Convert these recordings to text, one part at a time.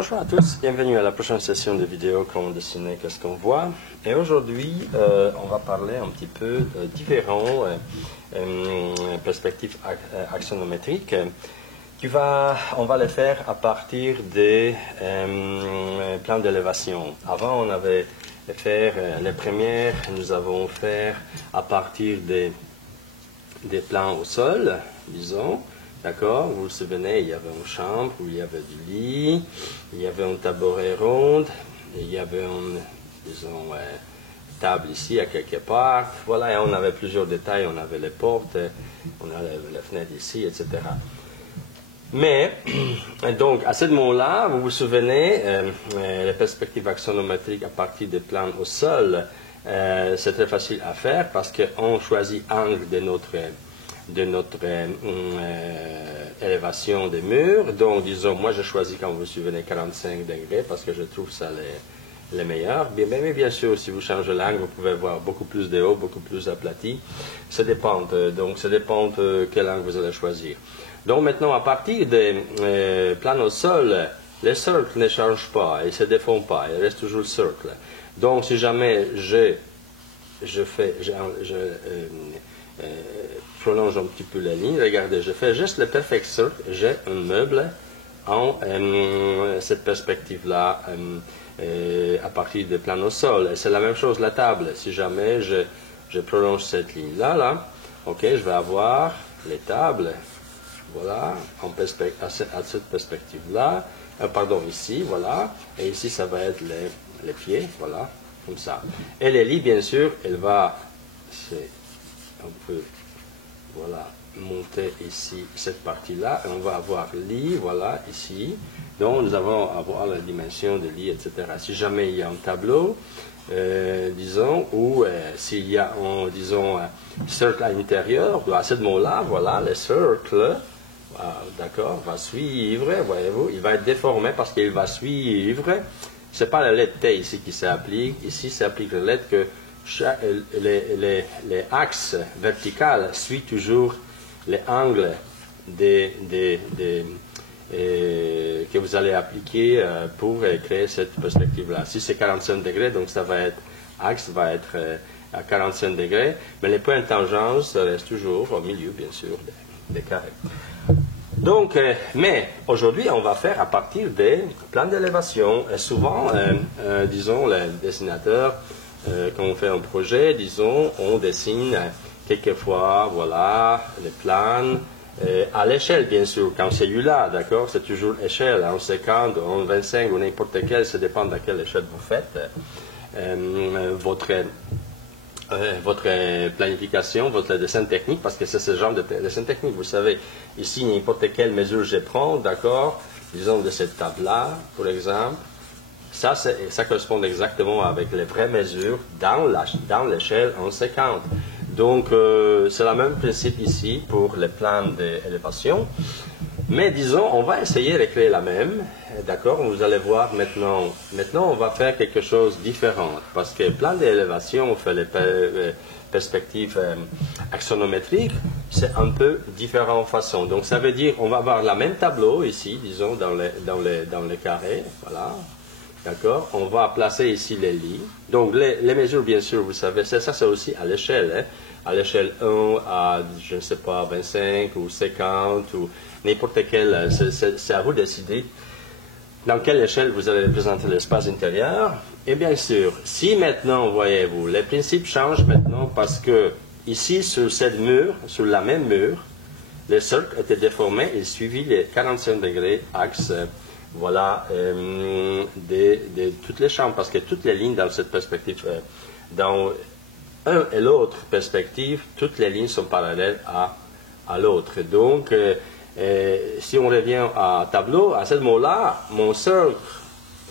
Bonjour à tous, bienvenue à la prochaine session de vidéo Comment dessiner, qu'est-ce qu'on voit. Et aujourd'hui, on va parler un petit peu de différents perspectives axonométriques. On va les faire à partir des plans d'élévation. Avant, on avait fait les premières, nous avons fait à partir des plans au sol, disons. D'accord, vous vous souvenez, il y avait une chambre où il y avait du lit, il y avait un tabouret rond, il y avait une, disons, table ici à quelque part. Voilà, et on avait plusieurs détails, on avait les portes, on avait la fenêtre ici, etc. Mais, donc, à ce moment-là, vous vous souvenez, les perspectives axonométriques à partir des plans au sol, c'est très facile à faire parce qu'on choisit l'angle de notre élévation des murs. Donc, disons, moi, je choisis, quand vous vous souvenez, 45 degrés parce que je trouve ça les meilleurs. Mais bien sûr, si vous changez l'angle, vous pouvez voir beaucoup plus de haut, beaucoup plus aplati. Ça dépend. Donc, ça dépend de quel angle vous allez choisir. Donc, maintenant, à partir des plans au sol, les cercles ne changent pas, ils ne se défont pas, il reste toujours le cercle. Donc, si jamais je prolonge un petit peu la ligne, regardez, je fais juste le perfect circle, j'ai un meuble en cette perspective-là à partir des plans au sol. Et c'est la même chose la table. Si jamais je prolonge cette ligne-là, ok, je vais avoir les tables, voilà, à cette perspective-là, pardon, ici, voilà, et ici ça va être les pieds, voilà, comme ça. Et les lits, bien sûr, on peut, voilà, monter ici cette partie-là, et on va avoir lit, voilà, ici. Donc, nous allons avoir la dimension de lit, etc. Si jamais il y a un tableau, disons, ou s'il y a un, disons, cercle à l'intérieur, à ce moment-là, voilà, le cercle, d'accord, va suivre, voyez-vous, il va être déformé parce qu'il va suivre. Ce n'est pas la lettre T ici qui s'applique, ici s'applique la lettre que les axes verticaux suivent toujours les angles que vous allez appliquer pour créer cette perspective-là. Si c'est 45 degrés, donc ça va être, axe va être à 45 degrés, mais les points de tangence restent toujours au milieu, bien sûr, des carrés. Donc, mais aujourd'hui, on va faire à partir des plans d'élévation. Et souvent, disons, les dessinateurs, quand on fait un projet, disons, on dessine quelquefois, voilà, les plans, à l'échelle, bien sûr, quand celui-là, d'accord, c'est toujours échelle, en 50, en 25, ou n'importe quelle, ça dépend de quelle échelle vous faites, votre planification, votre dessin technique, parce que c'est ce genre de dessin technique. Vous savez, ici, n'importe quelle mesure je prends, d'accord, disons de cette table-là, pour exemple, ça correspond exactement avec les vraies mesures dans l'échelle en 50. Donc, c'est le même principe ici pour les plans d'élévation. Mais disons, on va essayer de créer la même, d'accord? Vous allez voir maintenant. Maintenant, on va faire quelque chose de différent, parce que plan d'élévation, on fait les perspectives axonométriques, c'est un peu différentes façons. Donc, ça veut dire, on va avoir la même tableau ici, disons, dans les carrés, voilà. D'accord? On va placer ici les lits. Donc, les mesures, bien sûr, vous savez, ça c'est aussi à l'échelle. Hein? À l'échelle 1 à, je ne sais pas, 25 ou 50 ou n'importe quelle. C'est à vous de décider dans quelle échelle vous allez représenter l'espace intérieur. Et bien sûr, si maintenant, voyez-vous, les principes changent maintenant parce que ici, sur cette mur, sur la même mur, les cercles étaient déformés et suivi les 45 degrés axes. Voilà, de toutes les chambres, parce que toutes les lignes dans cette perspective, dans un et l'autre perspective, toutes les lignes sont parallèles à l'autre. Donc, si on revient à tableau, à ce moment-là, mon cercle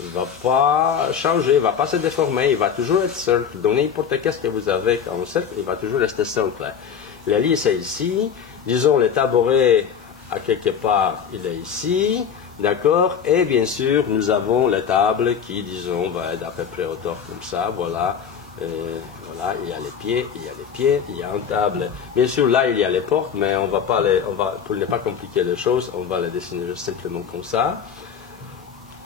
ne va pas changer, ne va pas se déformer, il va toujours être cercle. Donc, n'importe qu'est-ce que vous avez en cercle, il va toujours rester cercle. La ligne, c'est ici. Disons, le tabouret, à quelque part, il est ici. D'accord? Et bien sûr, nous avons la table qui, disons, va être à peu près hauteur comme ça. Voilà. Voilà, il y a les pieds, il y a une table. Bien sûr, là, il y a les portes, mais on va, pour ne pas compliquer les choses, on va les dessiner juste simplement comme ça.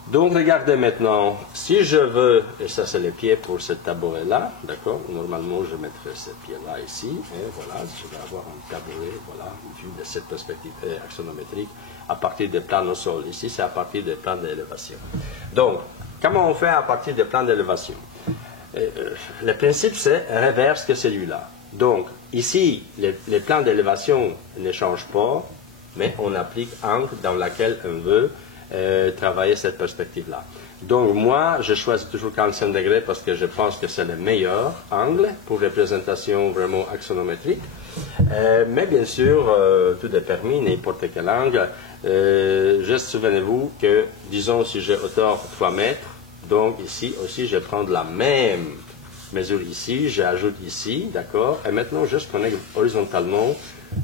Donc, regardez maintenant, si je veux, et ça c'est les pieds pour ce tabouret-là, d'accord? Normalement, je mettrai ce pied-là ici, et voilà, je vais avoir un tabouret, voilà, vu de cette perspective axonométrique, à partir des plans au sol. Ici, c'est à partir des plans d'élévation. Donc, comment on fait à partir des plans d'élévation? Le principe, c'est inverse que celui-là. Donc, ici, les plans d'élévation ne changent pas, mais on applique angle dans laquelle on veut travailler cette perspective-là. Donc, moi, je choisis toujours 45 degrés parce que je pense que c'est le meilleur angle pour représentation vraiment axonométrique. Mais bien sûr, tout est permis, n'importe quel angle. Juste souvenez-vous que, disons, si j'ai hauteur 3 mètres, donc ici aussi, je vais prendre la même mesure ici, j'ajoute ici, d'accord? Et maintenant, je connecte horizontalement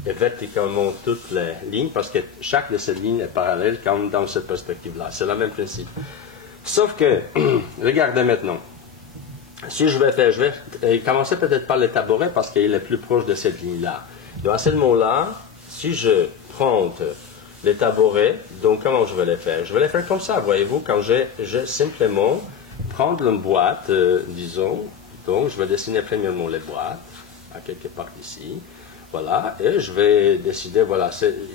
et verticalement toutes les lignes, parce que chaque de ces lignes est parallèle comme dans cette perspective-là. C'est le même principe. Sauf que, regardez maintenant, si je vais commencer peut-être par le tabouret, parce qu'il est plus proche de cette ligne-là. Donc, à ce moment-là, si je prends les tabourets, donc comment je vais les faire? Je vais les faire comme ça, voyez-vous, quand je simplement prendre une boîte, disons, donc je vais dessiner premièrement les boîtes, à quelque part ici. Voilà, et je vais décider, voilà,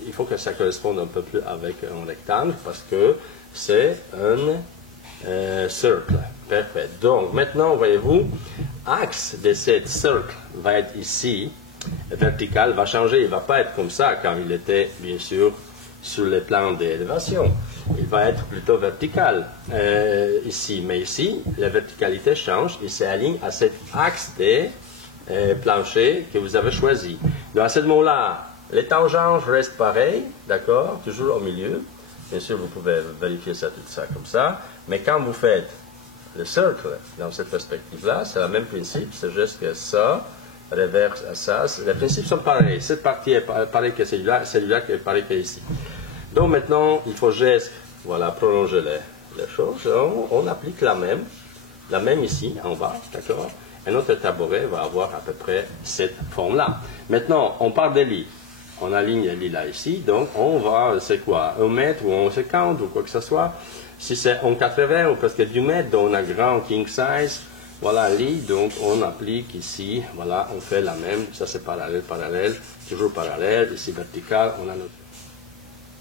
il faut que ça corresponde un peu plus avec un rectangle parce que c'est un cercle. Parfait. Donc, maintenant, voyez-vous, l'axe de cette cercle va être ici, vertical, va changer. Il ne va pas être comme ça quand il était, bien sûr, sur le plan d'élévation. Il va être plutôt vertical ici. Mais ici, la verticalité change. Il s'aligne à cet axe des plancher que vous avez choisi. Donc à ce moment-là, les tangentes restent pareilles, d'accord, toujours au milieu. Bien sûr, vous pouvez vérifier ça, tout ça comme ça. Mais quand vous faites le cercle dans cette perspective-là, c'est le même principe, c'est juste que ça reverse à ça. Les principes sont pareils. Cette partie est pareille que celui-là, celui-là est pareil que ici. Donc maintenant, il faut juste, voilà, prolonger les choses. On applique la même ici, en bas, d'accord? Et notre tabouret va avoir à peu près cette forme-là. Maintenant, on part des lits. On aligne les lits là, ici. Donc, on va, c'est quoi? 1 mètre ou 1,50 ou quoi que ce soit. Si c'est 1,80 ou presque 2 mètres, donc on a grand king size. Voilà, lit. Donc, on applique ici. Voilà, on fait la même. Ça, c'est parallèle, parallèle. Toujours parallèle. Ici, vertical. On a notre...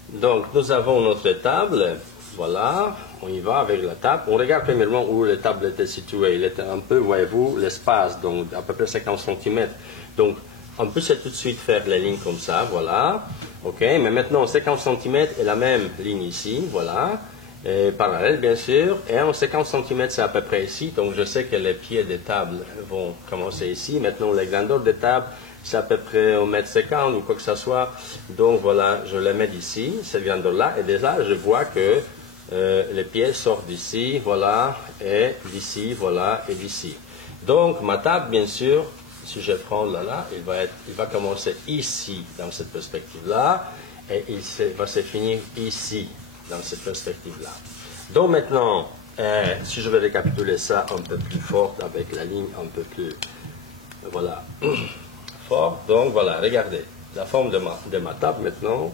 Donc, nous avons notre table. Voilà, on y va avec la table. On regarde premièrement où la table était située. Il était un peu, voyez-vous, l'espace, donc à peu près 50 cm. Donc, on peut tout de suite faire les lignes comme ça, voilà. OK, mais maintenant, 50 cm est la même ligne ici, voilà. Et parallèle, bien sûr. Et en 50 cm, c'est à peu près ici. Donc, je sais que les pieds des tables vont commencer ici. Maintenant, les grandeurs des tables, c'est à peu près 1,50 m ou quoi que ce soit. Donc, voilà, je les mets ici, cette grandeur-là. Et déjà, je vois que les pieds sortent d'ici, voilà, et d'ici, voilà, et d'ici. Donc, ma table, bien sûr, si je prends là, il va commencer ici, dans cette perspective-là, et il va se finir ici, dans cette perspective-là. Donc, maintenant, si je vais récapituler ça un peu plus fort, avec la ligne un peu plus, voilà, fort. Donc, voilà, regardez, la forme de ma table, maintenant,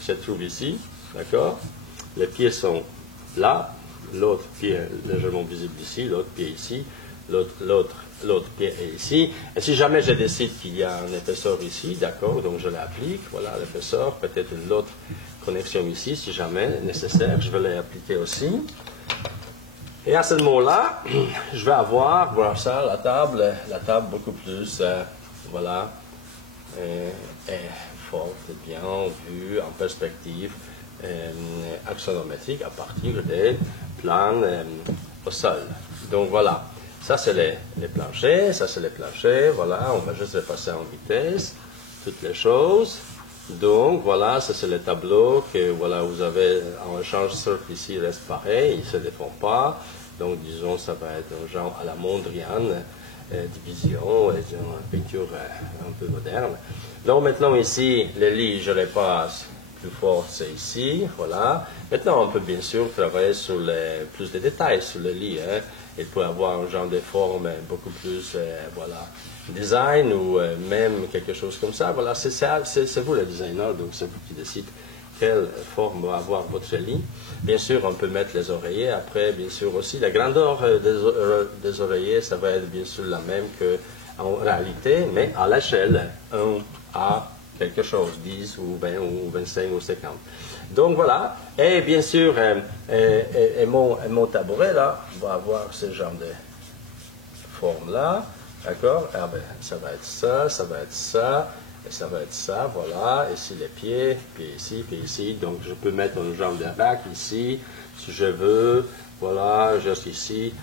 se trouve ici, d'accord? Les pieds sont là, l'autre pied est légèrement visible ici, l'autre pied ici, l'autre pied est ici. Et si jamais je décide qu'il y a un épaisseur ici, d'accord, donc je l'applique, voilà l'épaisseur, peut-être une autre connexion ici, si jamais nécessaire, je vais l'appliquer aussi. Et à ce moment-là, je vais avoir, voilà ça, la table beaucoup plus, voilà, est forte, bien vue, en perspective, axonométrique à partir des plans au sol. Donc voilà, ça c'est les planchers, ça c'est les planchers, voilà, on va juste repasser en vitesse, toutes les choses. Donc voilà, ça c'est le tableau que voilà, vous avez en échange, cercle ici reste pareil, il ne se défend pas. Donc disons, ça va être un genre à la Mondrian, division, une peinture un peu moderne. Donc maintenant ici, le lit, je les passe plus fort, c'est ici, voilà. Maintenant, on peut bien sûr travailler sur plus de détails sur le lit. Hein. Il peut avoir un genre de forme beaucoup plus, voilà, design ou même quelque chose comme ça. Voilà, c'est vous le designer, donc c'est vous qui décidez quelle forme va avoir votre lit. Bien sûr, on peut mettre les oreillers. Après, bien sûr aussi, la grandeur des oreillers, ça va être bien sûr la même qu'en réalité, mais à l'échelle 1 à quelque chose, 10 ou 20 ou 25 ou 50. Donc voilà, et bien sûr, mon tabouret là va avoir ce genre de forme là, d'accord? Ah ben, ça va être ça, ça va être ça, et ça va être ça, voilà, ici les pieds, puis ici, donc je peux mettre un genre de bac ici, si je veux, voilà, juste ici.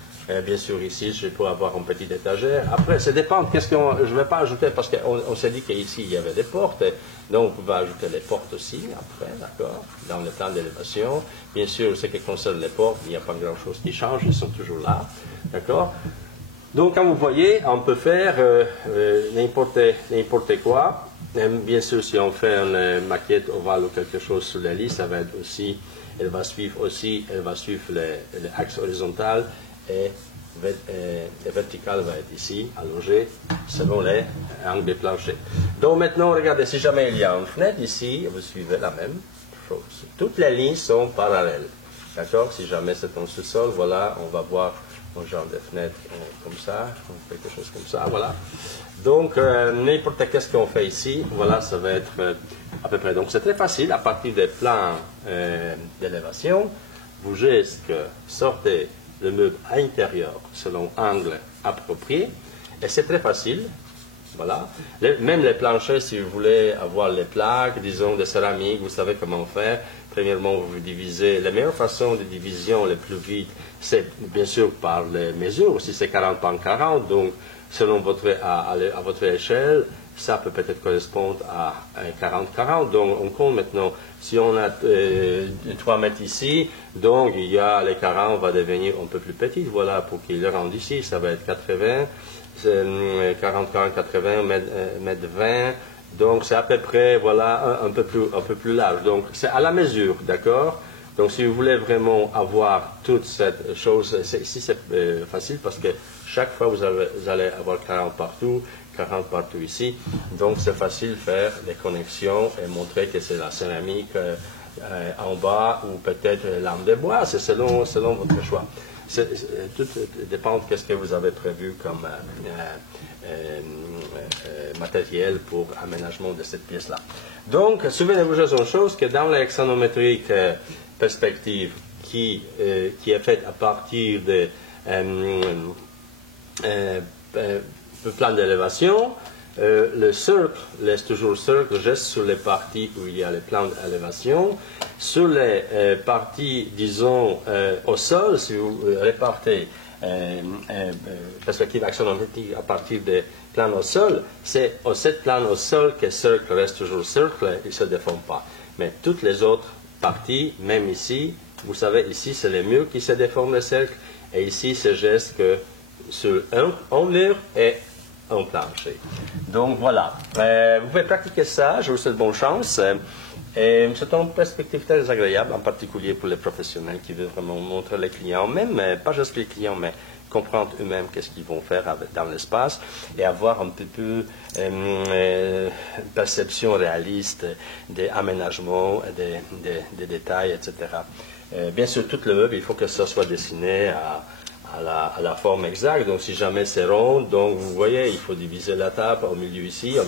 Bien sûr, ici, je peux avoir une petite étagère. Après, ça dépend. Je ne vais pas ajouter parce qu'on s'est dit qu'ici, il y avait des portes. Donc, on va ajouter les portes aussi, après, d'accord, dans le plan d'élévation. Bien sûr, ce qui concerne les portes, il n'y a pas grand-chose qui change. Ils sont toujours là, d'accord. Donc, comme vous voyez, on peut faire n'importe quoi. Bien sûr, si on fait une maquette ovale ou quelque chose sur la liste, ça va être aussi, elle va suivre l'axe horizontal. Et vertical va être ici, allongé, selon les angles des planchers. Donc maintenant, regardez, si jamais il y a une fenêtre ici, vous suivez la même chose. Toutes les lignes sont parallèles. D'accord? Si jamais c'est en sous-sol, voilà, on va voir un genre de fenêtre comme ça, quelque chose comme ça, voilà. Donc, n'importe qu'est-ce qu'on fait ici, voilà, ça va être à peu près. Donc, c'est très facile, à partir des plans d'élévation, vous juste sortez le meuble à l'intérieur selon angle approprié, et c'est très facile. Voilà. Même les planchers, si vous voulez avoir les plaques, disons de céramique, vous savez comment faire. Premièrement, vous divisez. La meilleure façon de division le plus vite, c'est bien sûr par les mesures. Si c'est 40 par 40, donc selon à votre échelle, ça peut peut-être correspondre à 40-40. Donc on compte maintenant, si on a 3 mètres ici, donc il y a les 40 va devenir un peu plus petit. Voilà, pour qu'il le rende ici, ça va être 80. 40, 40, 80, mètre 20. Donc c'est à peu près, voilà, un peu plus large. Donc c'est à la mesure, d'accord? Donc si vous voulez vraiment avoir toute cette chose, ici c'est facile parce que chaque fois vous allez avoir 40 partout ici. Donc c'est facile de faire des connexions et montrer que c'est la céramique en bas ou peut-être lame de bois, c'est selon votre choix. Tout dépend de ce que vous avez prévu comme matériel pour aménagement de cette pièce-là. Donc, souvenez-vous juste une chose, que dans l'exanométrique perspective qui est faite à partir de plan d'élévation, le cercle laisse toujours le cercle juste sur les parties où il y a les plans d'élévation. Sur les parties, disons, au sol, si vous répartez perspective axonométrique à partir des plans au sol, c'est au cette plan au sol que le cercle reste toujours cercle, il ne se déforme pas. Mais toutes les autres parties, même ici, vous savez, ici c'est les murs qui se déforment le cercle, et ici c'est juste que sur un mur et un plancher. Donc voilà, vous pouvez pratiquer ça, je vous souhaite bonne chance. Et c'est une perspective très agréable, en particulier pour les professionnels qui veulent vraiment montrer les clients, même pas juste les clients, mais comprendre eux-mêmes qu'est-ce qu'ils vont faire dans l'espace et avoir un peu plus perception réaliste des aménagements, des détails, etc. Bien sûr, tout le meuble, il faut que ça soit dessiné à la forme exacte. Donc, si jamais c'est rond, donc vous voyez, il faut diviser la table au milieu ici,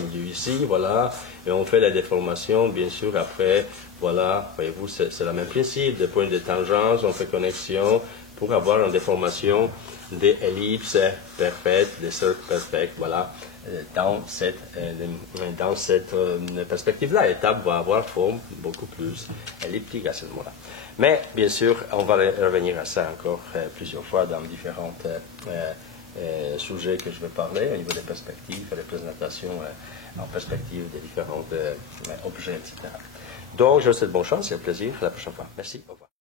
voilà. Et on fait la déformation, bien sûr, après, voilà, voyez-vous, c'est le même principe. Des points de tangence, on fait connexion pour avoir une déformation des ellipses parfaites, des cercles parfaits, voilà. Dans cette perspective-là, la table va avoir forme beaucoup plus elliptique à ce moment-là. Mais, bien sûr, on va revenir à ça encore plusieurs fois dans différents sujets que je vais parler au niveau des perspectives, des présentations en perspective des différents objets, etc. Donc, je vous souhaite bonne chance et un plaisir à la prochaine fois. Merci, au revoir.